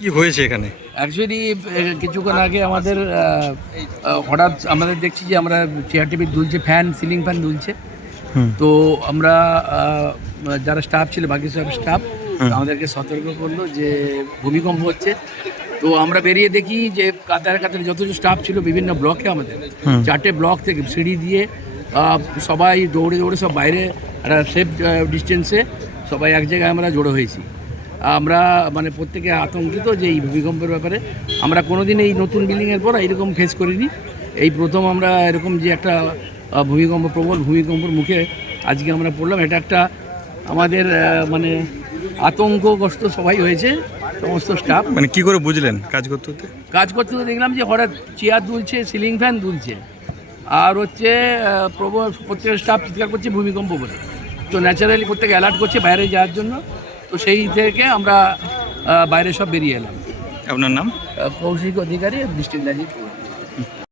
কি হয়েছে এখানে? অ্যাকচুয়ালি কিছুক্ষণ আগে আমাদের হঠাৎ আমাদের দেখছি যে আমরা চেয়ার টেবিল দুলছে, ফ্যান সিলিং ফ্যান দুলছে। তো আমরা যারা স্টাফ ছিল, বাকি সব স্টাফ আমাদেরকে সতর্ক করলো যে ভূমিকম্প হচ্ছে। তো আমরা বেরিয়ে দেখি যে কাতারে কাতারে যত স্টাফ ছিল বিভিন্ন ব্লকে, আমাদের 4টে ব্লক থেকে সিঁড়ি দিয়ে সবাই দৌড়ে দৌড়ে সব বাইরে একটা সেফ ডিস্টেন্সে সবাই এক জায়গায় আমরা জড়ো হয়েছি। আমরা মানে প্রত্যেকে আতঙ্কিত যে এই ভূমিকম্পের ব্যাপারে। আমরা কোনোদিন এই নতুন বিল্ডিংয়ের পর এইরকম ফেস করিনি। এই প্রথম আমরা এরকম যে একটা ভূমিকম্প, প্রবল ভূমিকম্পের মুখে আজকে আমরা পড়লাম। এটা একটা আমাদের মানে আতঙ্কগ্রস্ত সবাই হয়েছে, সমস্ত স্টাফ। মানে কি করে বুঝলেন কাজ করতে করতে দেখলাম যে হঠাৎ চেয়ার দুলছে, সিলিং ফ্যান দুলছে, আর হচ্ছে প্রবল প্রত্যেকের স্টাফ চিৎকার করছে ভূমিকম্প বলে। তো ন্যাচারালি প্রত্যেকে অ্যালার্ট করছে বাইরে যাওয়ার জন্য। তো সেই থেকে আমরা বাইরে সব বেরিয়ে এলাম। আপনার নাম? কৌশিক অধিকারী, ডিস্ট্রিক্ট ম্যাজিস্ট্রেট।